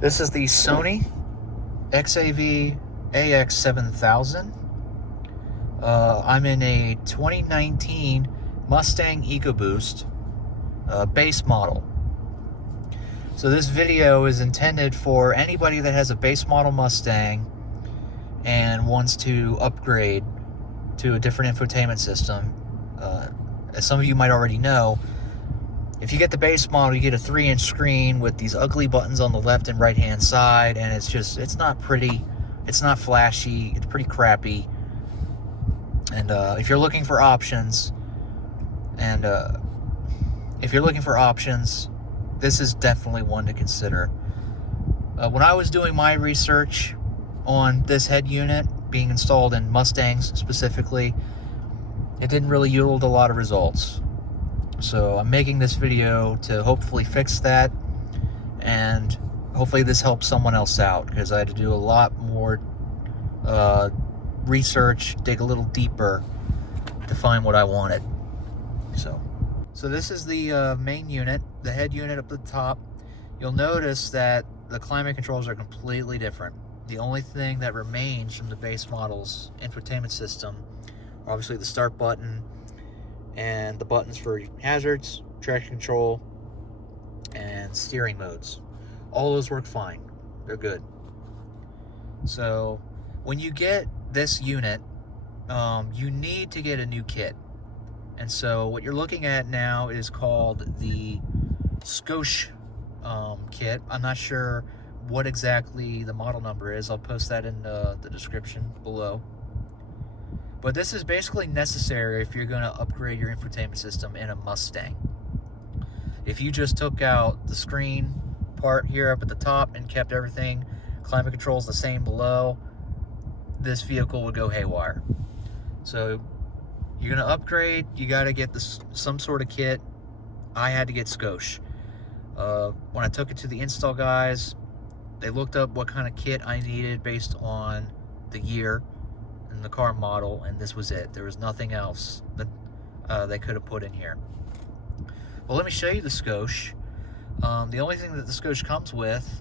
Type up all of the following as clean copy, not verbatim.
This is the Sony ax7000. I'm in a 2019 Mustang Ecoboost base model. So this video is intended for anybody that has a base model Mustang and wants to upgrade to a different infotainment system. As some of you might already know, if you get the base model, you get a 3-inch screen with these ugly buttons on the left and right hand side, and it's not pretty, it's not flashy, it's pretty crappy. And if you're looking for options, this is definitely one to consider. When I was doing my research on this head unit being installed in Mustangs specifically, it didn't really yield a lot of results. So I'm making this video to hopefully fix that, and hopefully this helps someone else out, because I had to do a lot more research, dig a little deeper to find what I wanted. So this is the main unit, the head unit up at the top. You'll notice that the climate controls are completely different. The only thing that remains from the base model's infotainment system are obviously the start button and the buttons for hazards, traction control, and steering modes. All those work fine. They're good. So when you get this unit, you need to get a new kit. And so what you're looking at now is called the Scosche kit. I'm not sure what exactly the model number is. I'll post that in the description below. But this is basically necessary if you're going to upgrade your infotainment system in a Mustang. If you just took out the screen part here up at the top and kept everything, climate controls the same below, this vehicle would go haywire. So you're going to upgrade, you got to get some sort of kit. I had to get Scosche. When I took it to the install guys, they looked up what kind of kit I needed based on the year and the car model, and this was it. There was nothing else that they could have put in here. Well, let me show you the Scosche. The only thing that the Scosche comes with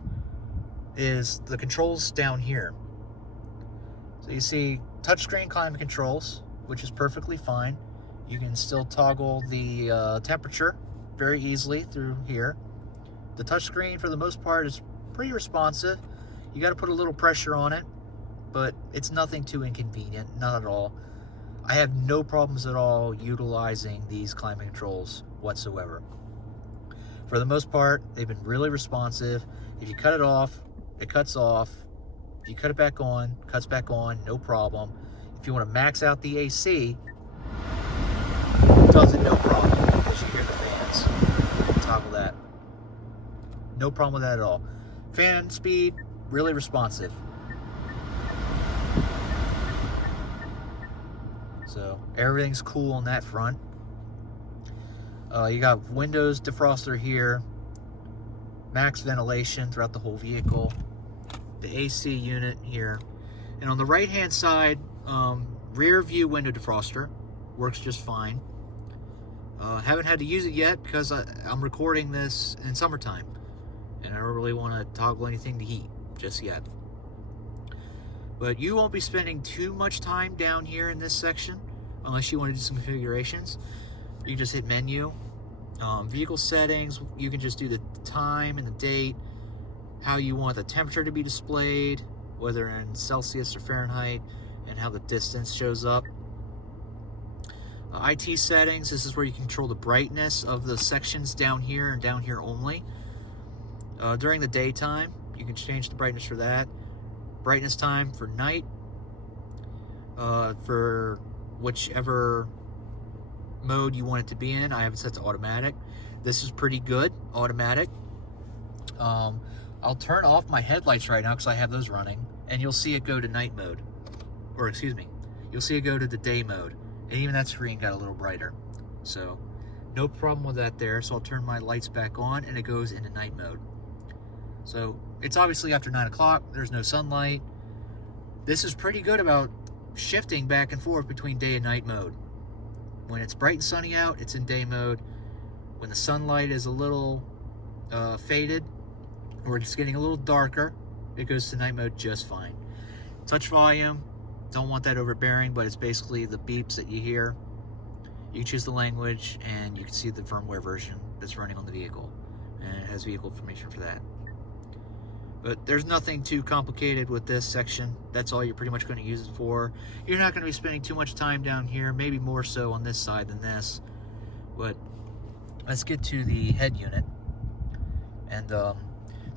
is the controls down here. So you see touchscreen climate controls, which is perfectly fine. You can still toggle the temperature very easily through here. The touchscreen, for the most part, is pretty responsive. You got to put a little pressure on it, but it's nothing too inconvenient, not at all. I have no problems at all utilizing these climate controls whatsoever. For the most part, they've been really responsive. If you cut it off, it cuts off. If you cut it back on, it cuts back on, no problem. If you want to max out the AC, it does it no problem, because you hear the fans. Toggle that. No problem with that at all. Fan speed, really responsive. So everything's cool on that front. You got windows defroster here, max ventilation throughout the whole vehicle, the AC unit here, and on the right hand side, rear view window defroster works just fine. Haven't had to use it yet because I'm recording this in summertime, and I don't really want to toggle anything to heat just yet. But you won't be spending too much time down here in this section unless you want to do some configurations. You just hit menu, vehicle settings. You can just do the time and the date, how you want the temperature to be displayed, whether in Celsius or Fahrenheit, and how the distance shows up. IT settings, this is where you control the brightness of the sections down here and down here only. During the daytime, you can change the brightness for that. Brightness time for night, for whichever mode you want it to be in. I have it set to automatic. This is pretty good, automatic. I'll turn off my headlights right now because I have those running, and you'll see it go to night mode. Or excuse me, you'll see it go to the day mode. And even that screen got a little brighter. So no problem with that there. So I'll turn my lights back on and it goes into night mode. So it's obviously after 9 o'clock, there's no sunlight. This is pretty good about shifting back and forth between day and night mode. When it's bright and sunny out, it's in day mode. When the sunlight is a little faded, or it's getting a little darker, it goes to night mode just fine. Touch volume, don't want that overbearing, but it's basically the beeps that you hear. You can choose the language, and you can see the firmware version that's running on the vehicle, and it has vehicle information for that. But there's nothing too complicated with this section. That's all you're pretty much going to use it for. You're not going to be spending too much time down here, maybe more so on this side than this. But let's get to the head unit. And the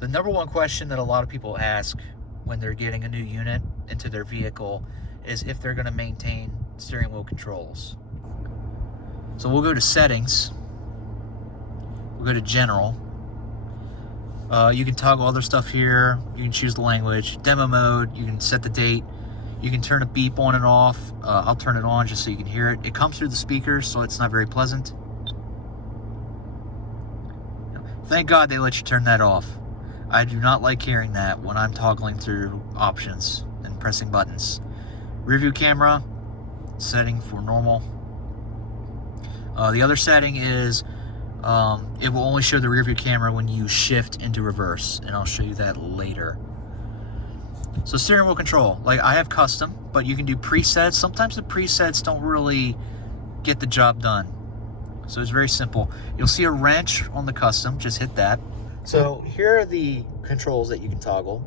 number one question that a lot of people ask when they're getting a new unit into their vehicle is if they're going to maintain steering wheel controls. So we'll go to settings. We'll go to general. You can toggle other stuff here. You can choose the language. Demo mode, you can set the date. You can turn a beep on and off. I'll turn it on just so you can hear it. It comes through the speakers, so it's not very pleasant. Thank God they let you turn that off. I do not like hearing that when I'm toggling through options and pressing buttons. Rear view camera, setting for normal. The other setting is it will only show the rear view camera when you shift into reverse, and I'll show you that later. So steering wheel control, like I have custom, but you can do presets. Sometimes the presets don't really get the job done. So it's very simple. You'll see a wrench on the custom, just hit that. So here are the controls that you can toggle.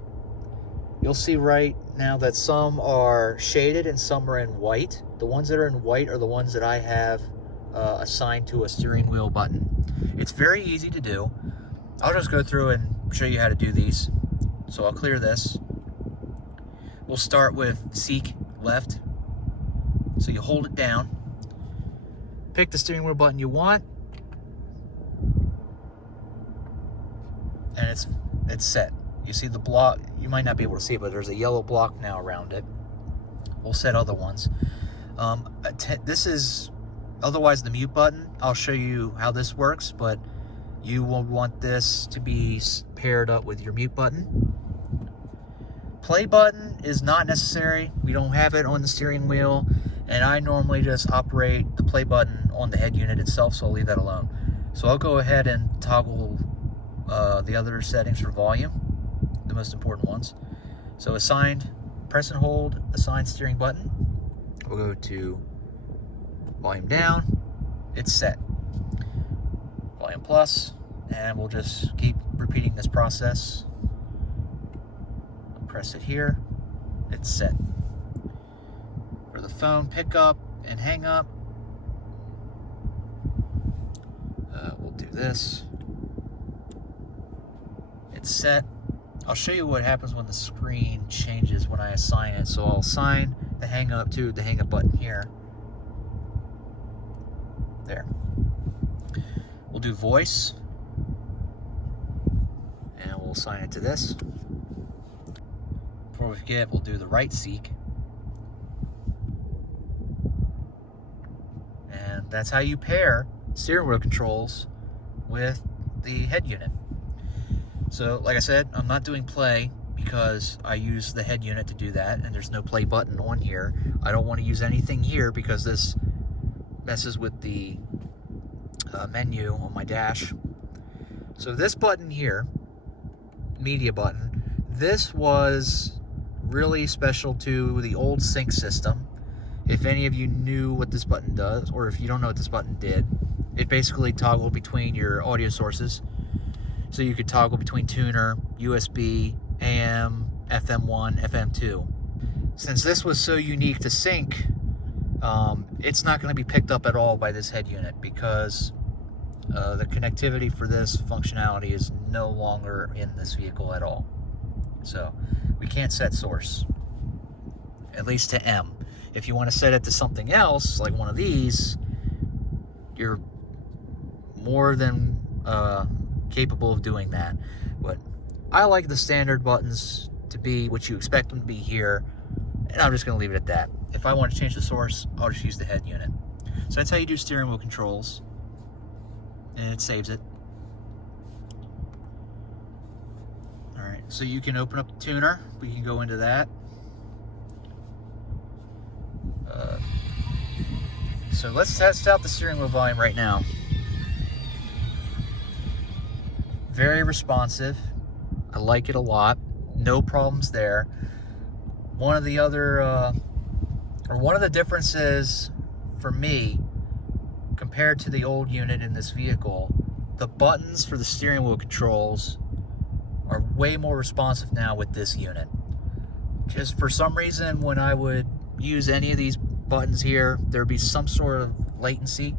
You'll see right now that some are shaded and some are in white. The ones that are in white are the ones that I have assigned to a steering wheel button. It's very easy to do. I'll just go through and show you how to do these. So I'll clear this. We'll start with seek left. So you hold it down. Pick the steering wheel button you want. And it's set. You see the block, you might not be able to see it, but there's a yellow block now around it. We'll set other ones. This is otherwise the mute button. I'll show you how this works, but you will want this to be paired up with your mute button. Play button is not necessary. We don't have it on the steering wheel, and I normally just operate the play button on the head unit itself, so I'll leave that alone. So I'll go ahead and toggle the other settings for volume, the most important ones. So assigned, press and hold assigned steering button. We'll go to volume down, it's set. Volume plus, and we'll just keep repeating this process. I'll press it here, it's set. For the phone pickup and hang up, we'll do this. It's set. I'll show you what happens when the screen changes when I assign it. So I'll assign the hang up to the hang up button here. There. We'll do voice, and we'll assign it to this. Before we forget, we'll do the right seek. And that's how you pair steering wheel controls with the head unit. So, like I said, I'm not doing play because I use the head unit to do that, and there's no play button on here. I don't want to use anything here because this messes with the menu on my dash. So this button here, media button, this was really special to the old sync system. If any of you knew what this button does, or if you don't know what this button did, it basically toggled between your audio sources. So you could toggle between tuner, USB, AM, FM1, FM2. Since this was so unique to sync, it's not going to be picked up at all by this head unit because the connectivity for this functionality is no longer in this vehicle at all. So we can't set source, at least to M. If you want to set it to something else, like one of these, you're more than capable of doing that. But I like the standard buttons to be what you expect them to be here, and I'm just going to leave it at that. If I want to change the source, I'll just use the head unit. So that's how you do steering wheel controls, and it saves it. Alright, so you can open up the tuner. We can go into that. So let's test out the steering wheel volume right now. Very responsive. I like it a lot. No problems there. One of the other, or one of the differences for me compared to the old unit in this vehicle, the buttons for the steering wheel controls are way more responsive now with this unit. Just for some reason, when I would use any of these buttons here, there'd be some sort of latency.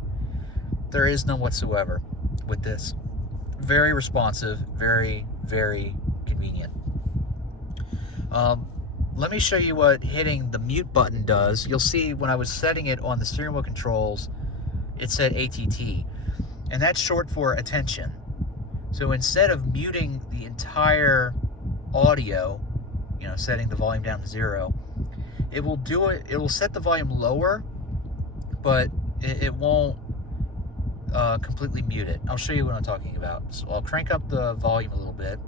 There is none whatsoever with this. Very responsive, very, very convenient. Let me show you what hitting the mute button does. You'll see when I was setting it on the steering wheel controls, it said ATT, and that's short for attention. So instead of muting the entire audio, you know, setting the volume down to 0, it will do it. It will set the volume lower, but it won't completely mute it. I'll show you what I'm talking about. So I'll crank up the volume a little bit.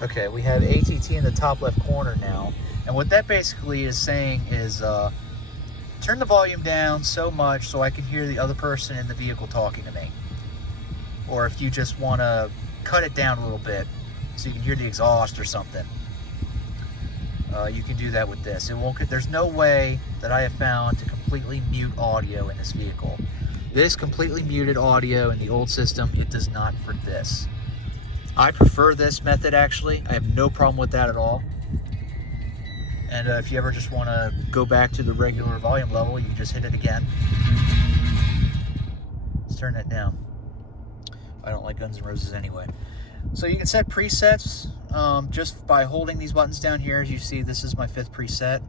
Okay, we have ATT in the top left corner now, and what that basically is saying is turn the volume down so much so I can hear the other person in the vehicle talking to me. Or if you just want to cut it down a little bit so you can hear the exhaust or something, you can do that with this. It won't. There's no way that I have found to completely mute audio in this vehicle. This completely muted audio in the old system, it does not for this. I prefer this method, actually. I have no problem with that at all. And if you ever just want to go back to the regular volume level, you can just hit it again. Let's turn that down. I don't like Guns N' Roses anyway. So you can set presets just by holding these buttons down here. As you see, this is my 5th preset.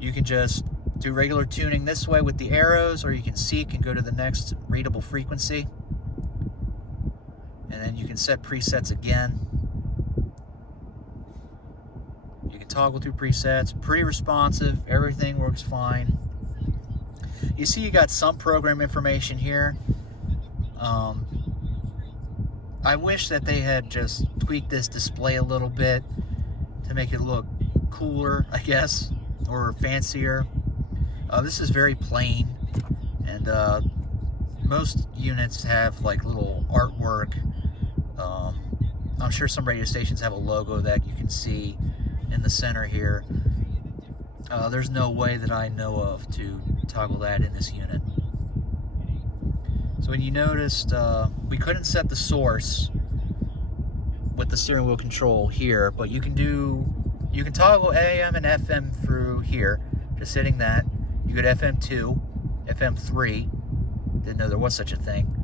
You can just do regular tuning this way with the arrows, or you can seek and go to the next readable frequency. And then you can set presets again. You can toggle through presets, pretty responsive, everything works fine. You see you got some program information here. I wish that they had just tweaked this display a little bit to make it look cooler, I guess, or fancier. This is very plain, and most units have like little artwork. I'm sure some radio stations have a logo that you can see in the center here. There's no way that I know of to toggle that in this unit. So when you noticed, we couldn't set the source with the steering wheel control here, but you can toggle AM and FM through here, just hitting that. You go to FM2, FM3, didn't know there was such a thing,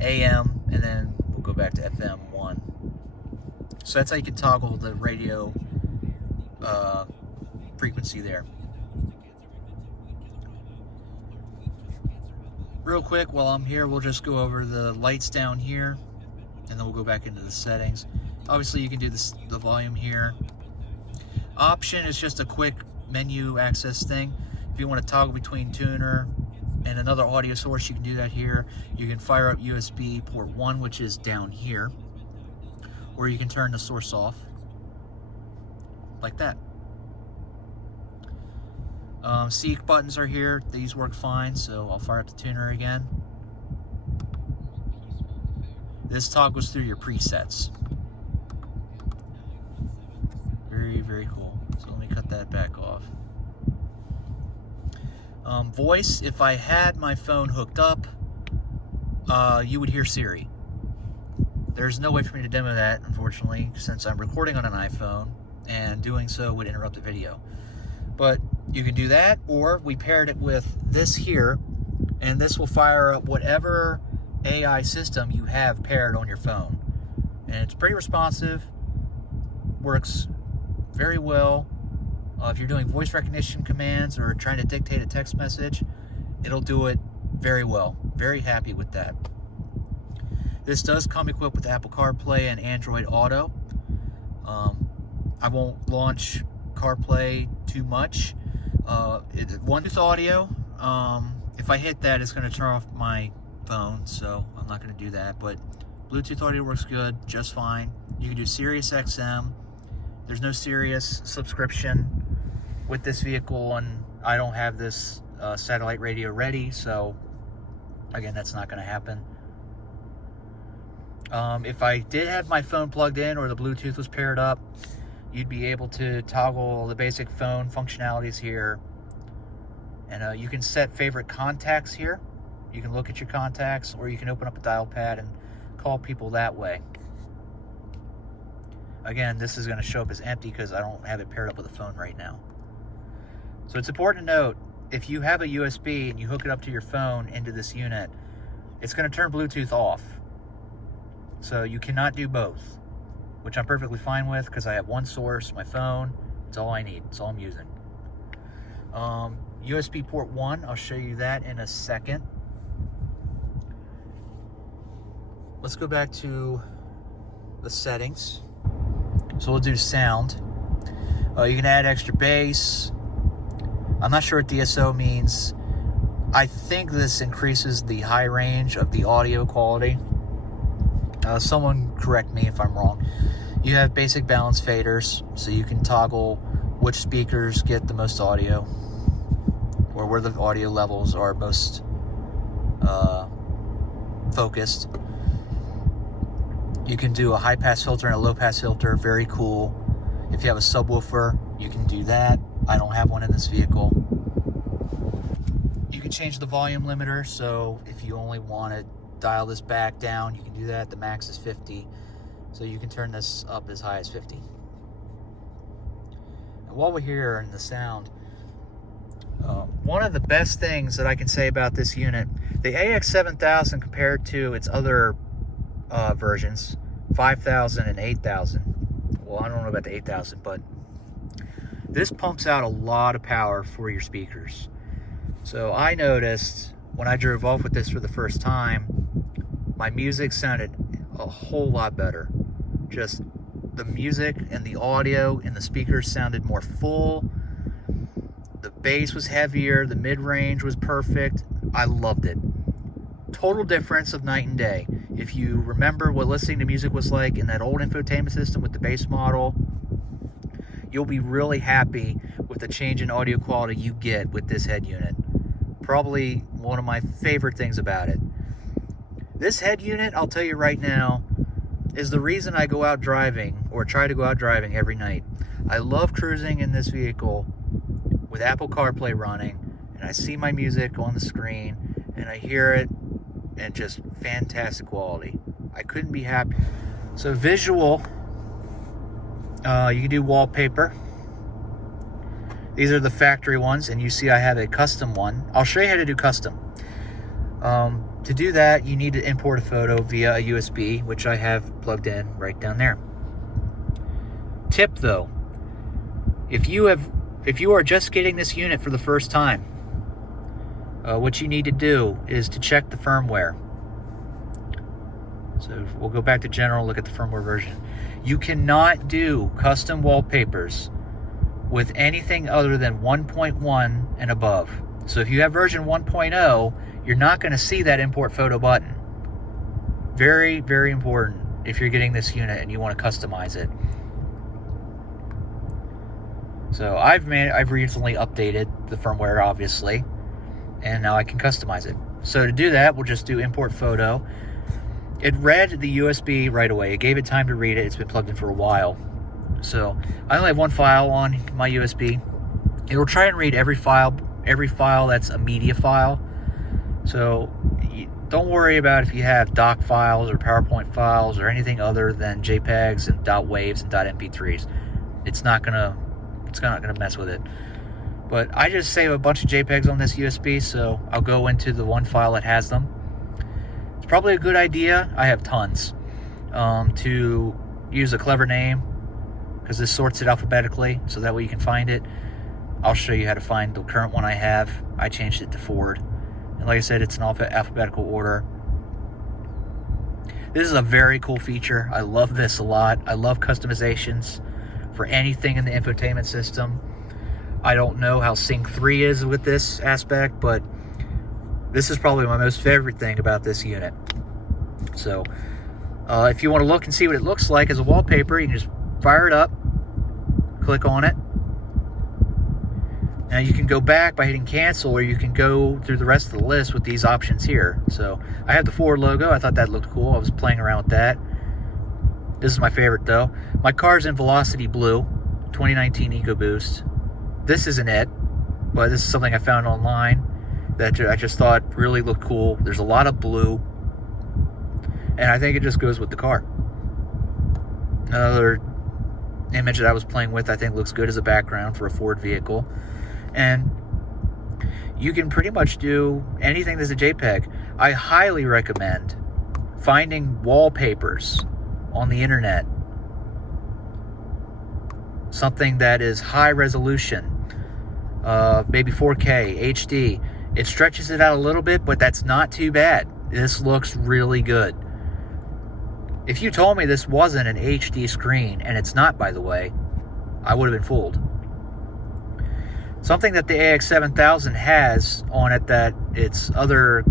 AM, and then we'll go back to FM1. So that's how you can toggle the radio frequency there. Real quick, while I'm here, we'll just go over the lights down here, and then we'll go back into the settings. Obviously, you can do the volume here. Option is just a quick menu access thing. If you want to toggle between tuner and another audio source, you can do that here. You can fire up USB port 1, which is down here, or you can turn the source off, like that. Seek buttons are here. These work fine, so I'll fire up the tuner again. This toggles through your presets. Very, very cool. So let me cut that back off. Voice, if I had my phone hooked up, you would hear Siri. There's no way for me to demo that, unfortunately, since I'm recording on an iPhone, and doing so would interrupt the video. But you can do that, or we paired it with this here, and this will fire up whatever AI system you have paired on your phone. And it's pretty responsive, works very well. If you're doing voice recognition commands or trying to dictate a text message, it'll do it very well. Very happy with that. This does come equipped with Apple Carplay and Android Auto. I won't launch Carplay too much. Bluetooth audio, if I hit that, it's going to turn off my phone, so I'm not going to do that. But Bluetooth audio works good, just fine. You can do Siriusxm. There's no Sirius subscription with this vehicle, and I don't have this satellite radio ready, so Again, that's not going to happen. If I did have my phone plugged in or the Bluetooth was paired up, you'd be able to toggle the basic phone functionalities here. And you can set favorite contacts here. You can look at your contacts, or you can open up a dial pad and call people that way. Again, this is going to show up as empty because I don't have it paired up with a phone right now. So it's important to note, if you have a USB and you hook it up to your phone into this unit, it's going to turn Bluetooth off. So you cannot do both, which I'm perfectly fine with because I have one source, my phone. It's all I need. It's all I'm using. USB port 1, I'll show you that in a second. Let's go back to the settings. So we'll do sound. You can add extra bass. I'm not sure what DSO means. I think this increases the high range of the audio quality. Someone correct me if I'm wrong. You have basic balance faders, so you can toggle which speakers get the most audio, or where the audio levels are most focused. You can do a high pass filter and a low pass filter, very cool. If you have a subwoofer, you can do that. I don't have one in this vehicle. You can change the volume limiter, so if you only want to dial this back down, you can do that. The max is 50, so you can turn this up as high as 50. And while we're here in the sound, one of the best things that I can say about this unit, the ax7000 compared to its other versions, 5000 and 8000. Well, I don't know about the 8000, but this pumps out a lot of power for your speakers. So I noticed when I drove off with this for the first time, my music sounded a whole lot better. Just the music and the audio and the speakers sounded more full. The bass was heavier. The mid-range was perfect. I loved it. Total difference of night and day. If you remember what listening to music was like in that old infotainment system with the base model, you'll be really happy with the change in audio quality you get with this head unit. Probably one of my favorite things about it. This head unit, I'll tell you right now, is the reason I go out driving, or try to go out driving every night. I love cruising in this vehicle with Apple Carplay running, and I see my music on the screen, and I hear it, and just fantastic quality. I couldn't be happy. So visual, you can do wallpaper. These are the factory ones, and you see I have a custom one. I'll show you how to do custom. To do that, you need to import a photo via a USB, which I have plugged in right down there. Tip though, if you are just getting this unit for the first time, what you need to do is to check the firmware. So we'll go back to general, look at the firmware version. You cannot do custom wallpapers with anything other than 1.1 and above. So if you have version 1.0, you're not going to see that import photo button. Very, very important if you're getting this unit and you want to customize it. So I've recently updated the firmware, obviously, and now I can customize it. So to do that, we'll just do import photo. It read the USB right away. It gave it time to read it. It's been plugged in for a while. So I only have one file on my USB. It will try and read every file that's a media file. So don't worry about if you have doc files or PowerPoint files or anything other than JPEGs and .waves and .mp3s. It's not gonna mess with it. But I just save a bunch of JPEGs on this USB, so I'll go into the one file that has them. It's probably a good idea. I have tons. To use a clever name, because this sorts it alphabetically, so that way you can find it. I'll show you how to find the current one I have. I changed it to Ford. And like I said, it's in alphabetical order. This is a very cool feature. I love this a lot. I love customizations for anything in the infotainment system. I don't know how Sync 3 is with this aspect, but this is probably my most favorite thing about this unit. So if you want to look and see what it looks like as a wallpaper, you can just fire it up, click on it. Now you can go back by hitting cancel, or you can go through the rest of the list with these options here. So I have the Ford logo. I thought that looked cool. I was playing around with that. This is my favorite though. My car's in Velocity Blue, 2019 EcoBoost. This isn't it, but this is something I found online that I just thought really looked cool. There's a lot of blue, and I think it just goes with the car. Another image that I was playing with I think looks good as a background for a Ford vehicle. And you can pretty much do anything that's a JPEG. I highly recommend finding wallpapers on the internet. Something that is high resolution, maybe 4K, HD. It stretches it out a little bit, but that's not too bad. This looks really good. If you told me this wasn't an HD screen, and it's not, by the way, I would have been fooled. Something that the ax7000 has on it that its other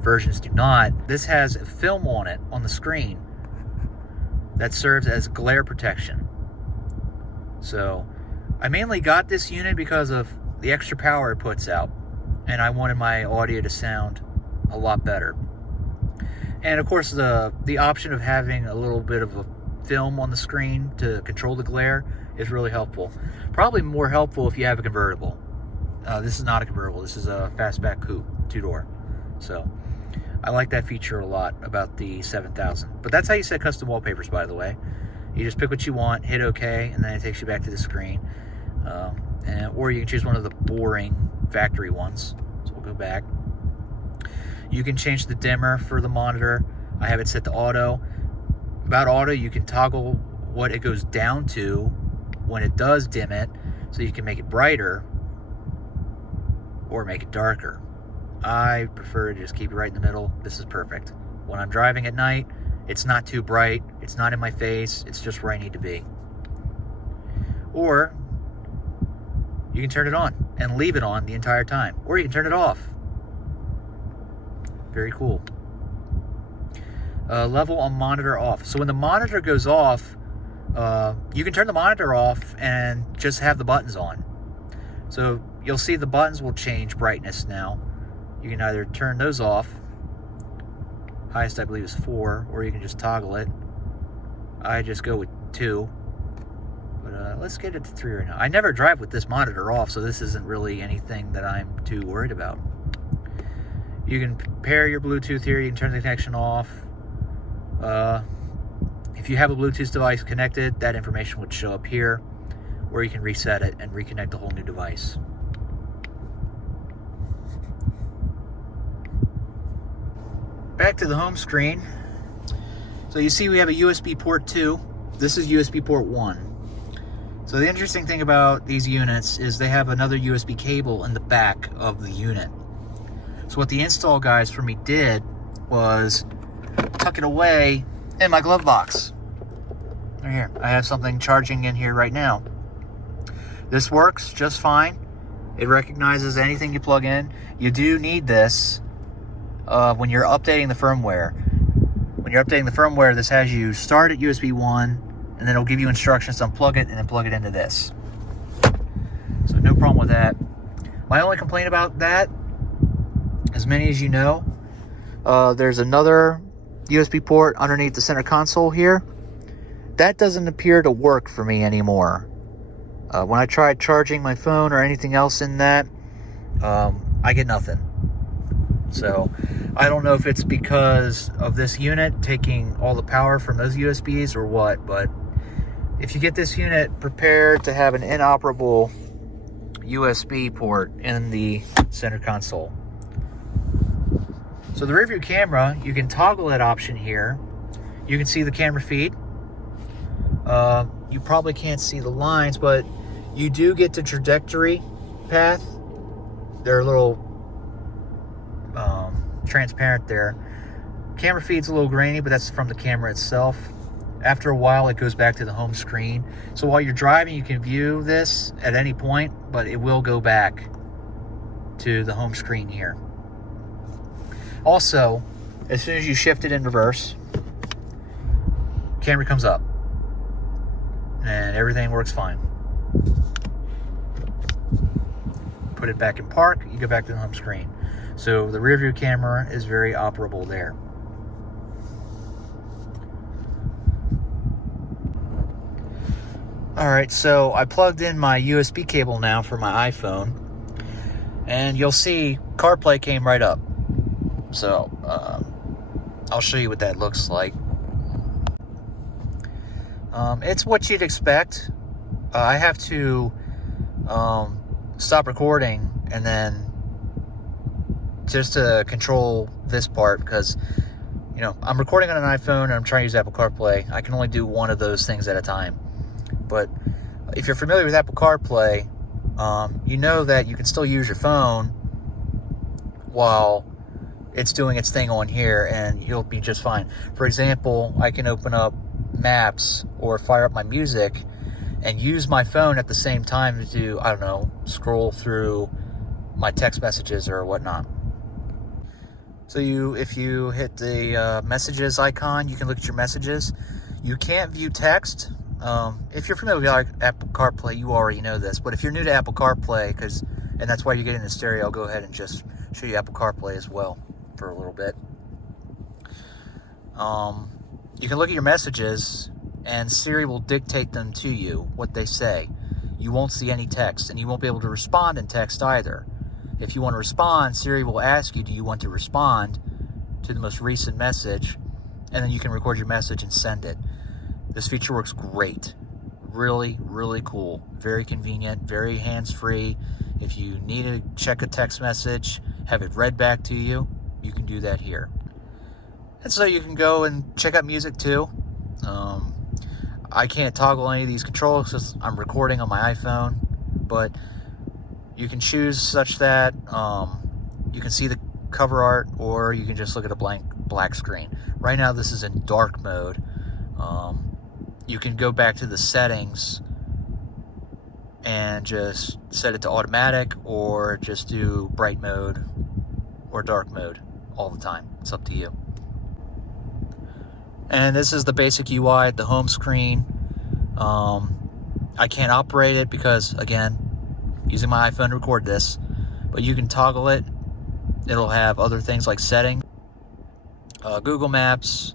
versions do not. This has a film on it, on the screen, that serves as glare protection. So I mainly got this unit because of the extra power it puts out, and I wanted my audio to sound a lot better. And of course the option of having a little bit of a film on the screen to control the glare is really helpful. Probably more helpful if you have a convertible. This is not a convertible. This is a fastback coupe, 2-door. So I like that feature a lot about the 7000. But that's how you set custom wallpapers, by the way. You just pick what you want, hit OK, and then it takes you back to the screen. Or you can choose one of the boring factory ones. So we'll go back. You can change the dimmer for the monitor. I have it set to auto. About auto, you can toggle what it goes down to when it does dim it, so you can make it brighter or make it darker. I prefer to just keep it right in the middle. This is perfect. When I'm driving at night, it's not too bright, it's not in my face, it's just where I need to be. Or you can turn it on and leave it on the entire time, or you can turn it off. Very cool. Level on monitor off. So when the monitor goes off, you can turn the monitor off and just have the buttons on. So you'll see the buttons will change brightness now. You can either turn those off. Highest I believe is 4, or you can just toggle it. I just go with 2. But let's get it to 3 right now. I never drive with this monitor off, so this isn't really anything that I'm too worried about. You can pair your Bluetooth here. You can turn the connection off. If you have a Bluetooth device connected, that information would show up here, or you can reset it and reconnect a whole new device. Back to the home screen. So you see we have a USB port 2. This is USB port 1. So the interesting thing about these units is they have another USB cable in the back of the unit. So what the install guys for me did was tuck it away in my glove box. Right here. I have something charging in here right now. This works just fine. It recognizes anything you plug in. You do need this when you're updating the firmware. When you're updating the firmware, this has you start at USB 1, and then it'll give you instructions to unplug it and then plug it into this. So no problem with that. My only complaint about that, as many as you know, there's another USB port underneath the center console here. That doesn't appear to work for me anymore. When I tried charging my phone or anything else in that, I get nothing. So I don't know if it's because of this unit taking all the power from those USBs or what, but if you get this unit, prepare to have an inoperable USB port in the center console. So the rear view camera, you can toggle that option here. You can see the camera feed. You probably can't see the lines, but you do get the trajectory path. They're a little transparent there. Camera feed's a little grainy, but that's from the camera itself. After a while, it goes back to the home screen. So while you're driving, you can view this at any point, but it will go back to the home screen here. Also, as soon as you shift it in reverse, camera comes up and everything works fine. put it back in park, you go back to the home screen. So the rear view camera is very operable there. Alright, so I plugged in my USB cable now for my iPhone, and you'll see CarPlay came right up. So I'll show you what that looks like. It's what you'd expect. I have to stop recording and then just to control this part, because you know I'm recording on an iPhone and I'm trying to use Apple CarPlay. I can only do one of those things at a time. But if you're familiar with Apple CarPlay, you know that you can still use your phone while it's doing its thing on here, and you'll be just fine. For example, I can open up Maps or fire up my music and use my phone at the same time to, I don't know, scroll through my text messages or whatnot. So if you hit the messages icon, you can look at your messages. You can't view text. If you're familiar with Apple CarPlay, you already know this. But if you're new to Apple CarPlay, and that's why you get into stereo, I'll go ahead and just show you Apple CarPlay as well for a little bit. You can look at your messages, and Siri will dictate them to you, what they say. You won't see any text, and you won't be able to respond in text either. If you want to respond, Siri will ask you, do you want to respond to the most recent message? And then you can record your message and send it. This feature works great. Really, really cool. Very convenient, very hands-free. If you need to check a text message, have it read back to you, you can do that here. And so you can go and check out music too. I can't toggle any of these controls because I'm recording on my iPhone, but you can choose such that you can see the cover art, or you can just look at a black screen. Right now this is in dark mode. You can go back to the settings and just set it to automatic, or just do bright mode or dark mode all the time. It's up to you. And this is the basic UI at the home screen. I can't operate it because, again, using my iPhone to record this, but you can toggle it. It'll have other things like setting, Google Maps,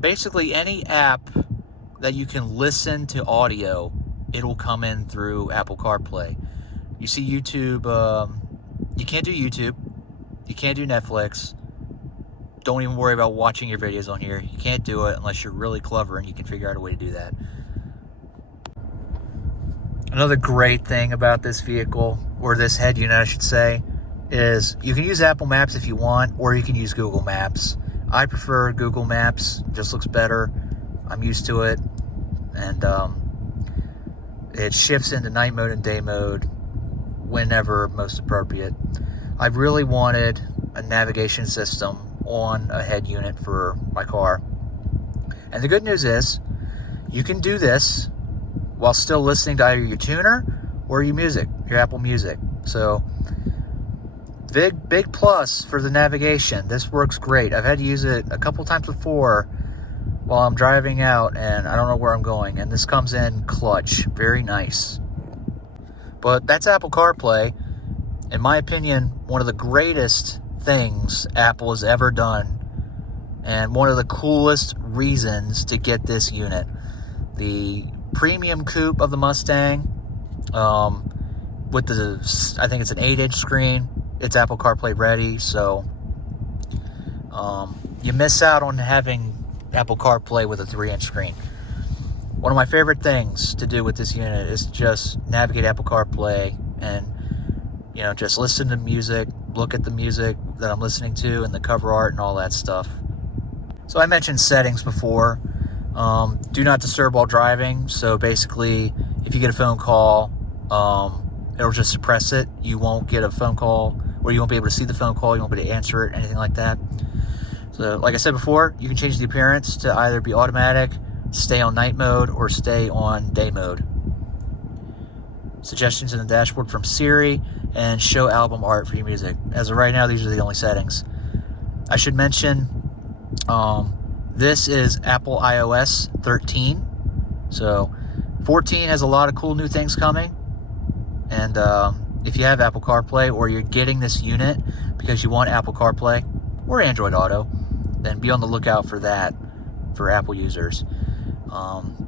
basically any app that you can listen to audio, it'll come in through Apple CarPlay. You see YouTube, you can't do YouTube, you can't do Netflix. Don't even worry about watching your videos on here. You can't do it unless you're really clever and you can figure out a way to do that. Another great thing about this vehicle, or this head unit I should say, is you can use Apple Maps if you want, or you can use Google Maps. I prefer Google Maps. It just looks better. I'm used to it. And it shifts into night mode and day mode whenever most appropriate. I really wanted a navigation system on a head unit for my car. And the good news is, you can do this while still listening to either your tuner or your music, your Apple Music. So, big plus for the navigation. This works great. I've had to use it a couple times before while I'm driving out and I don't know where I'm going, and this comes in clutch. Very nice. But that's Apple CarPlay. In my opinion, one of the greatest things Apple has ever done, and one of the coolest reasons to get this unit. The premium coupe of the Mustang, with the, I think it's an 8-inch screen. It's Apple CarPlay ready, so you miss out on having Apple CarPlay with a 3-inch screen. One of my favorite things to do with this unit is just navigate Apple CarPlay and, you know, just listen to music, look at the music that I'm listening to and the cover art and all that stuff. So I mentioned settings before. Do not disturb while driving. So basically, if you get a phone call, it'll just suppress it. You won't get a phone call, or you won't be able to see the phone call. You won't be able to answer it, anything like that. So like I said before, you can change the appearance to either be automatic, stay on night mode, or stay on day mode. Suggestions in the dashboard from Siri, and show album art for your music. As of right now, these are the only settings. I should mention, this is Apple iOS 13. So 14 has a lot of cool new things coming. And if you have Apple CarPlay or you're getting this unit because you want Apple CarPlay or Android Auto, then be on the lookout for that for Apple users.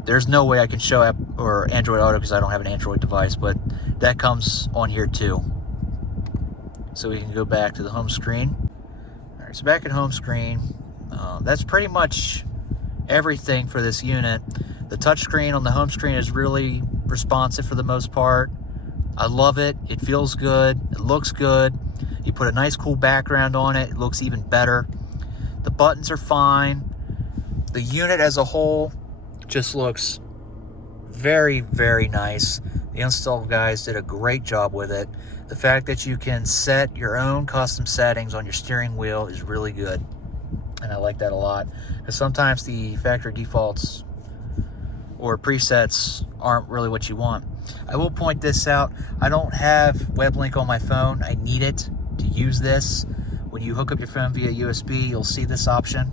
There's no way I can show or Android Auto because I don't have an Android device, but that comes on here too. So we can go back to the home screen. All right, so back at home screen, that's pretty much everything for this unit. The touchscreen on the home screen is really responsive for the most part. I love it. It feels good. It looks good. You put a nice cool background on it, it looks even better. The buttons are fine. The unit as a whole just looks very, very nice. The install guys did a great job with it. The fact that you can set your own custom settings on your steering wheel is really good. And I like that a lot. Because sometimes the factory defaults or presets aren't really what you want. I will point this out. I don't have WebLink on my phone. I need it to use this. When you hook up your phone via USB, you'll see this option.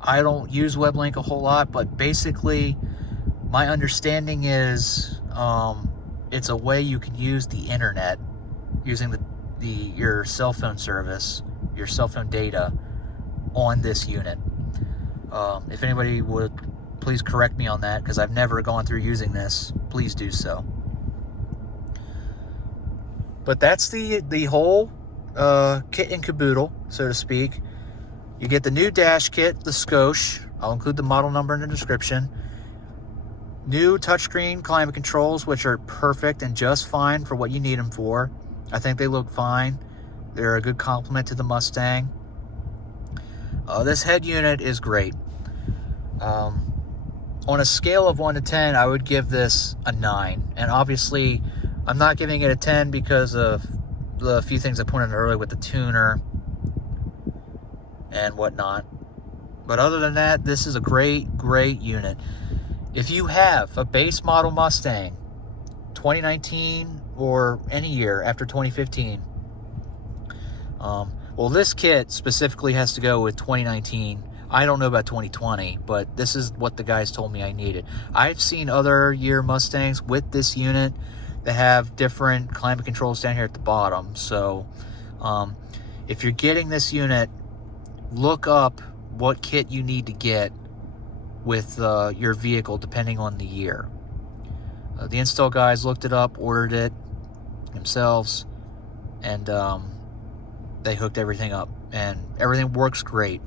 I don't use WebLink a whole lot, but basically my understanding is it's a way you can use the internet using your cell phone service, your cell phone data on this unit. If anybody would please correct me on that, because I've never gone through using this, please do so. But that's the whole kit and caboodle, so to speak. You get the new dash kit, the Scosche. I'll include the model number in the description. New touchscreen climate controls, which are perfect and just fine for what you need them for. I think they look fine. They're a good complement to the Mustang. This head unit is great. On a scale of 1 to 10, I would give this a 9. And obviously, I'm not giving it a 10 because of the few things I pointed out earlier with the tuner and whatnot. But other than that, this is a great, great unit. If you have a base model Mustang, 2019 or any year after 2015, well, this kit specifically has to go with 2019. I don't know about 2020, but this is what the guys told me I needed. I've seen other year Mustangs with this unit that have different climate controls down here at the bottom. So if you're getting this unit, look up what kit you need to get with your vehicle depending on the year. The install guys looked it up, ordered it themselves, and they hooked everything up, and everything works great.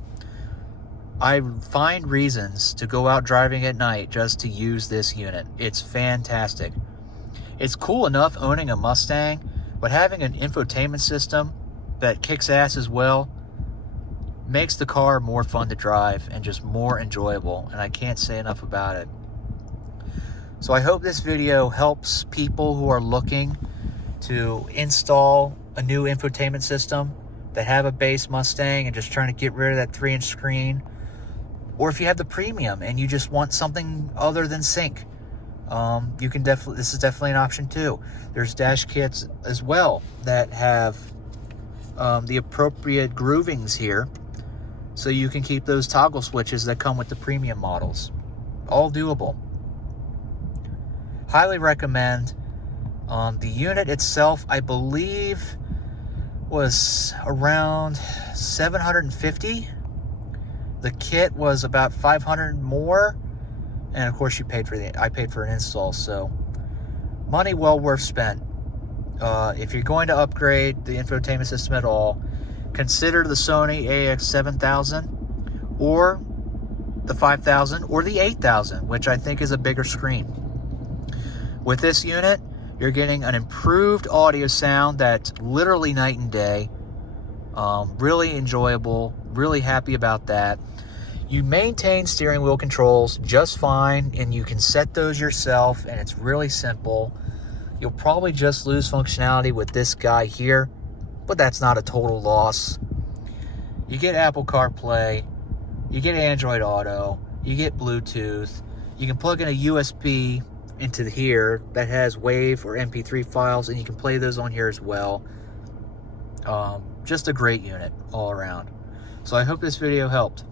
I find reasons to go out driving at night just to use this unit. It's fantastic. It's cool enough owning a Mustang, but having an infotainment system that kicks ass as well makes the car more fun to drive and just more enjoyable, and I can't say enough about it. So I hope this video helps people who are looking to install a new infotainment system that have a base Mustang and just trying to get rid of that 3-inch screen. Or if you have the premium and you just want something other than sync, you can this is definitely an option too. There's dash kits as well that have the appropriate groovings here, so you can keep those toggle switches that come with the premium models. All doable. Highly recommend. The unit itself, I believe, was around $750. The kit was about $500 more, and of course I paid for an install, so money well worth spent. If you're going to upgrade the infotainment system at all, consider the Sony ax7000 or the 5000 or the 8000, which I think is a bigger screen. With this unit, you're getting an improved audio sound that's literally night and day. Really enjoyable, really happy about that. You maintain steering wheel controls just fine, and you can set those yourself, and it's really simple. You'll probably just lose functionality with this guy here, but that's not a total loss. You get Apple CarPlay, you get Android Auto, you get Bluetooth, you can plug in a USB into here that has WAV or MP3 files, and you can play those on here as well. Just a great unit all around. So I hope this video helped.